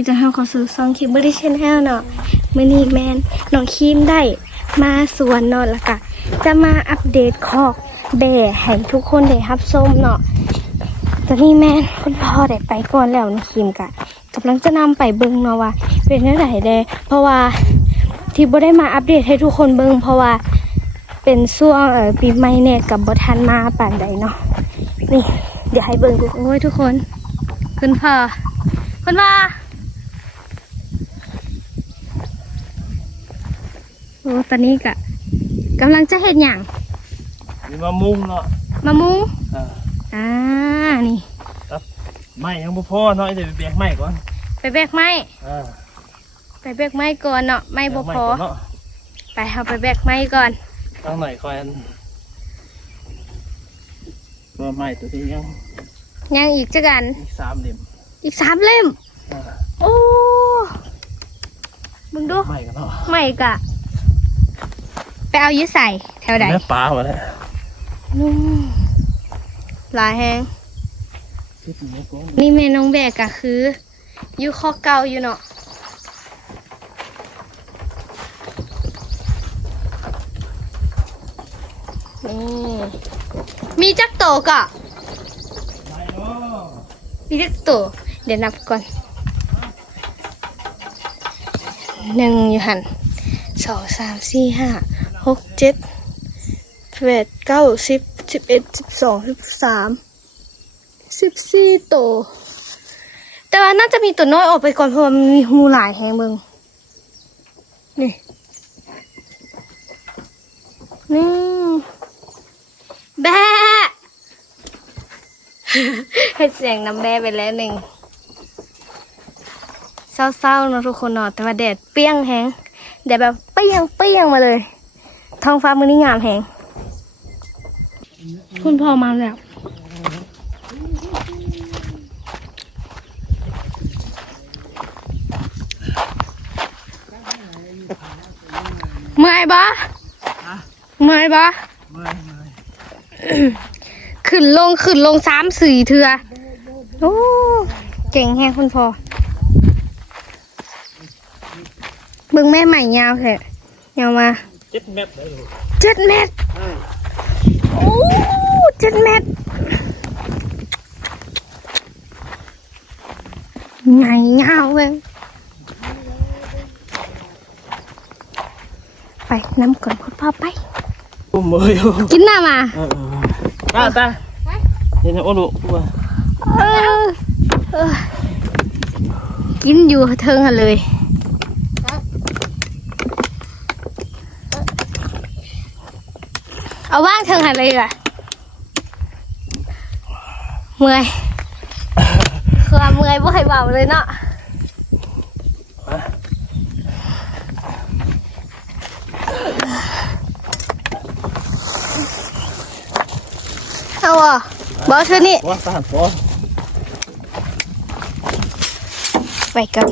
ดีจะให้เขาซื้อซองคิมเบอรี่ชแนลเนาะมือนี้แมนน้องคิมได้มาสวนเนาะแล้วก็จะมาอัปเดตคอกแบ่ให้ทุกคนได้รับชมเนาะตอนนี้แมนคุณพ่อได้ไปก่อนแล้วน้องคิมกะกำลังจะนำไปเบิ่งเนาะว่าเป็นเท่าไหร่เด้เพราะว่าที่บ่ได้มาอัปเดตให้ทุกคนเบิ่งเพราะว่าเป็นช่วงเออปีใหม่เนี่ยกับบทันมาป่านใดเนาะนี่ เดี๋ยวให้เบิ่งทุกโอ้ยทุกคนคุณพ่อคุณพ่อ โอ้ตอนนี้กะกำลังจะเห็นอย่างมีมามุงเนาะมามุงอ่าอ่านี่ไม่ยังบ่พอเนาะเดี๋ยวไปแบกไม้ก่อนไปแบกไม้อ่าไปแบกไม้ก่อนเนาะไม่บ่พอแบกก่นเนาะไปเอาไปแบกไม้ก่อนตั้งไหนคอยอันตัวไม้ตัวที่ยังยังอีกจักกันอีกสามเหลี่ยมอีกสามเล่มอ่าโอ้มึงดูไม้กันเนาะไม่กะ ไปเอายื้อใส่แถวใดแม่ปลาหมดแล้วนู่นหลายแหงคิดอยู่ในกรงนี่แม่น้องแบกก็คืออยู่ข้อเก่าอยู่เนาะนี่มีจักโตก็ไม้เนาะมีจักโต เดี๋ยวนับก่อนหนึ่งอยู่หันสองสามสี่ห้า หกเจ็ดแปดเก้าสิบสิบเอ็ดสิบสองสิบสามสิบสี่โตแต่ว่าน่าจะมีตัวน้อยออกไปก่อนเพราะมันมีหูหลายแหงเบิงนี่นี่แบะให้เสียงน้ำแบะไปแล้วหนึ่งเศร้าๆเนะทุกคนเนาะแต่ว่าแดดเปรี้ยงแหงแดดแบบเปรี้ยงเปรี้ยงมาเลย ท้องฟ้ามือนี้งามแหงคุณพ่อมาแล้ว เมื่อยปะเมื่อยปะไม้ไม้ขึ้นลงขึ้นลงสามสี่เถื่อโอ้เก่งแฮงคุณพ่อเบิ่งแม่ใหม่ยาวเถอะยาวมา เจ็ดเม็ดเลยลูกเจ็ดเมตรโอ้เจ็ดเมตรใหญ่ยาวเลยไปน้ำก่อนคุณพ่อไปอุ้มมืออยู่กินน้ำมาเออเออตาตาเดี๋ยวนะโอ้ลูกว่าเออเออกินอยู่เทิงหั่นเลย เอาว่างเทิงหันเลยดีกว่ะเมื่อยความเมื่อยบ่ให้เบาเลยเนาะเอาอะบอสเธอนี่ว่าตาหันฟอไปกัน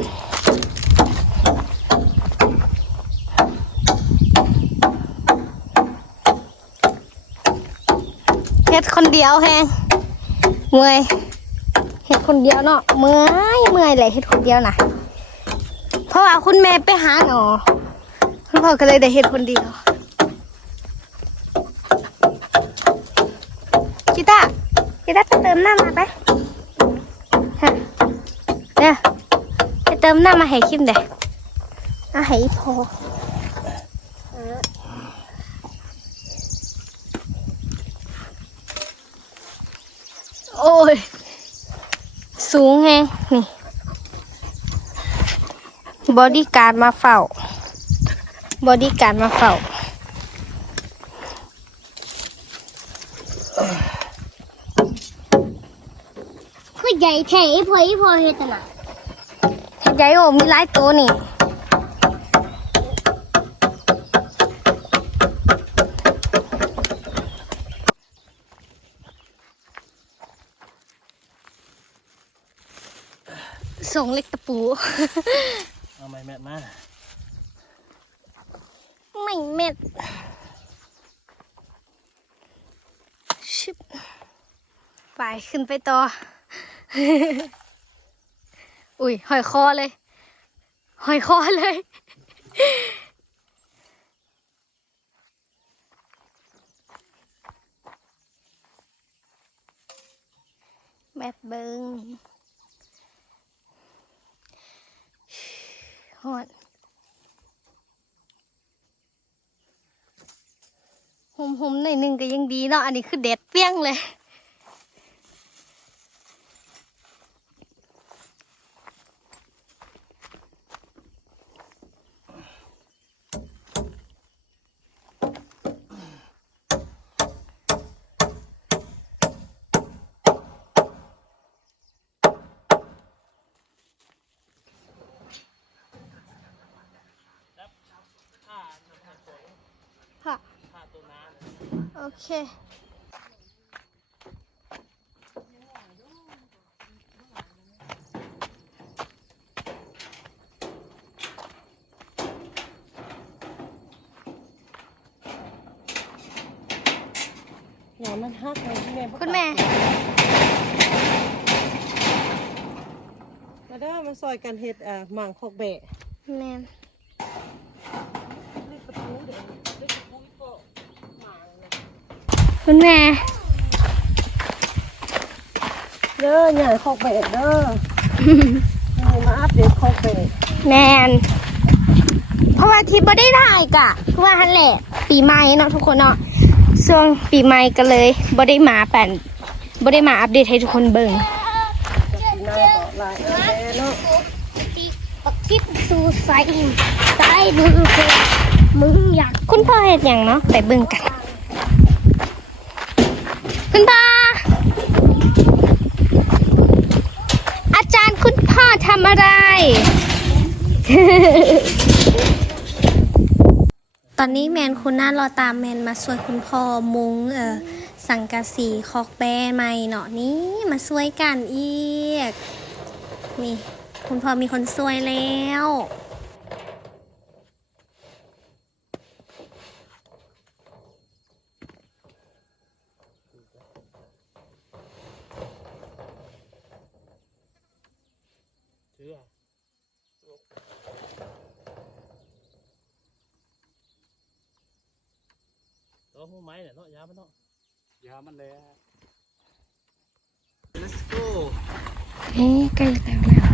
เฮ็ด คนเดียวแฮงเมื่อยเฮ็ดคนเดียวเนาะเมื่อยเมื่อยเลยเฮ็ดคนเดียวนะเพราะว่าคุณแม่ไปหาหนอคุณพ่อก็เลยได้เฮ็ดคนเดียวกีตาร์กีตาร์ไปเติมน้ำมาไปฮะเนี่ยไปเติมน้ำมาให้คิมเด้อาให้พอ โอ้ย สูงแฮงนี่ บอดี้การ์ดมาเฝ้า บอดี้การ์ดมาเฝ้า คือใหญ่แท้อีพออีพอเฮ็ดน่ะเห็ดใหญ่โอมีหลายตัวนี่ ส่งเล็กตะปู เอาไม้แม่มาไม่เม็ดชิบไปขึ้นไปต่อ อุ้ยหอยคอเลย หอยคอเลย แบดเบิง ฮอดหอมๆหน่อยหนึงก็ยังดีเนาะอันนี้คือเด็ดเปี้ยงเลย โอเคอย่ามันฮักเลยที่แม่คุณแม่ มาเด้อมาซอยกันเฮ็ดอ่าหมางคอกแบะ แมน คุณแม่เด้อใหญ่คอกแบะเด้อนี่มาอัปเดตคอกแบะแมนเพราะว่าที่บ่ได้ถ่ายกะคือว่าฮันแหละปีใหม่เนาะทุกคนเนาะช่วงปีใหม่ก็เลยบ่ได้มาแป่นบ่ได้มาอัปเดตให้ทุกคนเบิ่งหน้าต่อลายแบะเนาะปักคลิปสู่สายอินสายมือเพลมึงอยากคุณพ่อเฮ็ดหยังเนาะไปเบิ่งกัน คุณพ่อ อาจารย์คุณพ่อทำอะไร ตอนนี้แมนคุณน่ารอตามแมนมาช่วยคุณพ่อมุงเออสังกะสีคอกแบนใหม่เนาะนี่มาช่วยกันอีกนี่คุณพ่อมีคนช่วยแล้ว หูไม้เนี่ยเนาะยามันเนาะยามันแล้ว Let's go เอ๊ะใกล้แล้วแล้ว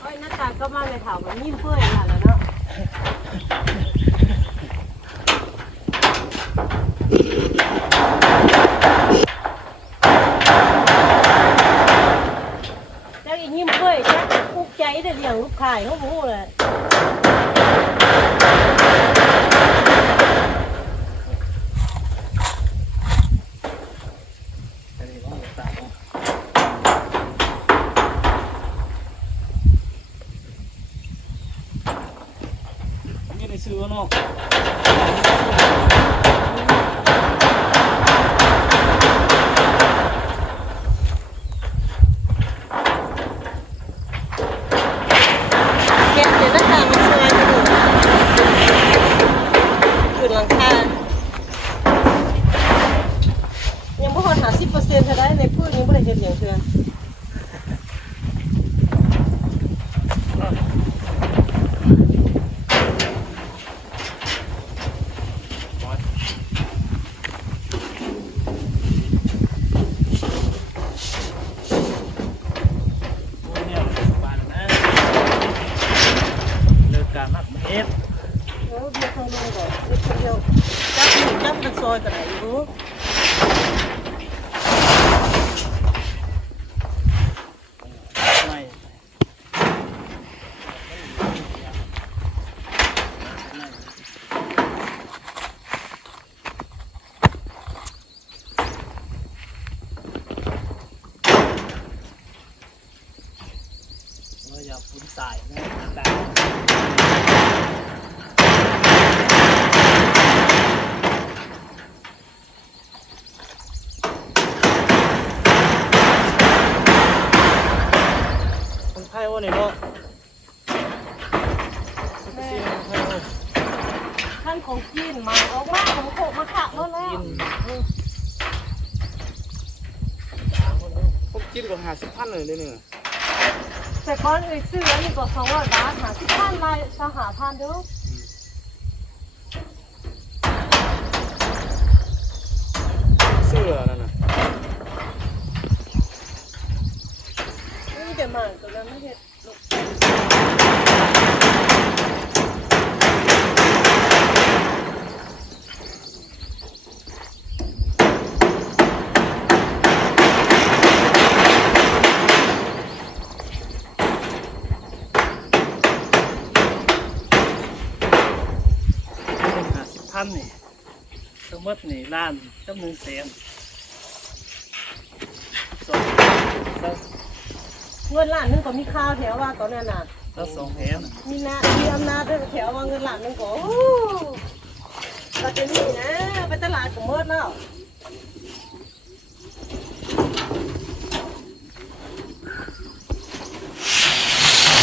โอ้ยหน้าตาก็มาเลยถามว่ายิ้มเพื่อนล่ะแล้วเนาะเจ้าอียิ้มเพื่อนจ้าภูมิใจได้เลี้ยงลูกขายเขาพูดเลย ซื้อเนาะ เก็บเดี๋ยวหน้าตามันสวยจะดูขึ้นหลังคายังไม่พอหาสิบเปอร์เซ็นต์เท่าไรในพืชยังไม่ได้เห็นอย่างเชื่อ โอ้เนี่ยปานนะเลิกการมักเอ็ด เออเบียร์เข้ามาก่อนเด็กคนเดียวจับหนึ่ง เป็นซอยกันไหนรู้ไม่เราอย่าฟุ้นสายนะแต่ คนไทยว่าเนี่ยเนาะ ท่านของกินมาออกมาของโขกมาขะแล้วแล้วกินผมกินกับหาสิบพันเลยเลยเนี่ยแต่ก้อนอีกซื้ออันนี้ก็สองร้อยบาทหาสิบพันลายสหพันเด้อเสื้อนั่นน่ะนี่เดี๋ยวมันตัวนั้นไม่เห็นลูก เป็นหาสิบพันนี่ทั้งห มดนี่ล้านกับหนึ่งแสนสองแล้วเงินล้านหนึงก็มีค่าแถวว่าตอนนั้นน่ะแล้วสองแสนมีนามีอำนาจด้วยแถวว่าเงินล้านหนึงก็โอ้ก็จะนี่นะ ไปตลาดก็หมดแล้ว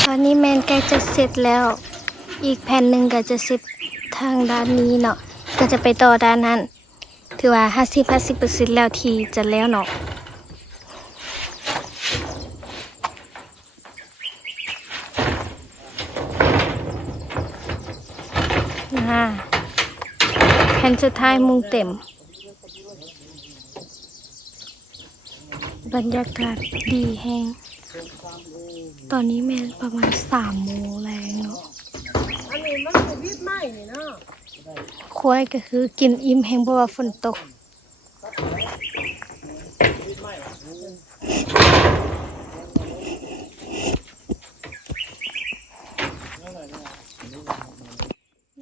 ตอนนี้แมนใกล้จะเสร็จแล้ว อีกแผ่นหนึ่งก็จะเสร็จทางด้านนี้เนาะ ก็จะไปต่อด้านนั้น ถือว่าห้าสิบห้าสิบเปอร์เซ็นต์แล้วทีจะแล้วเนาะอ่าแผ่นสุดท้ายมุงเต็ม บรรยากาศดีแฮงตอนนี้แม่ประมาณสามโมงแรงเนาะอันนี้มันคือวิทย์ไหมเนาะ ควายก็คือกินอิ่มแฮงเพราะว่าฝนตก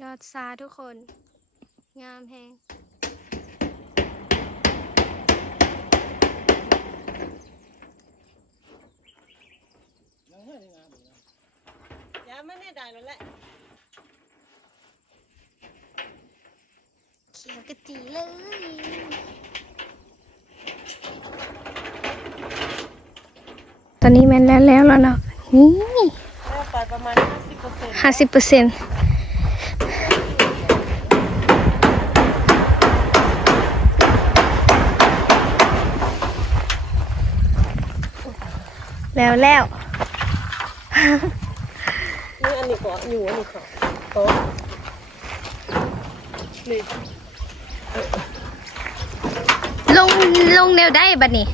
ยอดซาทุกคน งามแฮงยาไม่แน่ได้แล้วแหละ เขียวก ระจีเลยตอนนี้แม่นแล้วแล้วแล้วเนาะนี่แล้วไปประมาณ50%ห้าสิบเปอร์เซ็นต์แล้วแล้วนี่อันนี้ก็อยู่อันนี้ก็โต๊ะนี่ ลงลงแนวได้บัดนี้